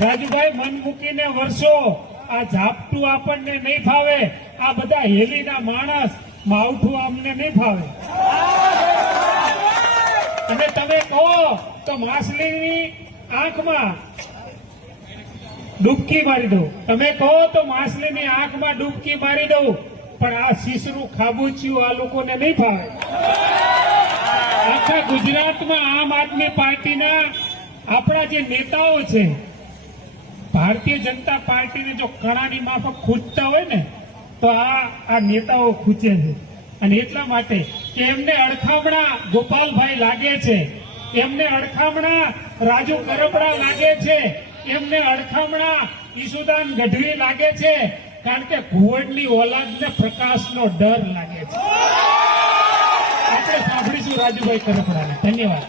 રાજુભાઈ મન મૂકીને વર્ષો આ ઝાપટું આપણને નહીં ફાવે, આ બધા હેલીના માણસ માવઠું અમને નહીં ફાવે. અને તમે કહો તો માછલીની આંખમાં ડૂબકી મારી દો, તમે કહો તો માછલીની આંખમાં ડૂબકી મારી દો, પણ આ શીશરું ખાબુચિયું આ લોકોને નહીં ફાવે. આખા ગુજરાતમાં આમ આદમી પાર્ટીના આપણા જે નેતાઓ છે, ભારતીય જનતા પાર્ટીને જો કણાની માફક ખૂંચતા હોય ને તો આ નેતાઓ ખૂંચે છે. અને એટલા માટે કે એમને અડખામણા ગોપાલભાઈ લાગે છે, એમને અડખામણા રાજુ કરપડા લાગે છે, એમને અડખામણા ઈસુદાન ગઢવી લાગે છે, કારણ કે ઘુવડની ઓલાદને પ્રકાશનો ડર લાગે છે. આપણે સાંભળીશું રાજુભાઈ કરપડાને. ધન્યવાદ.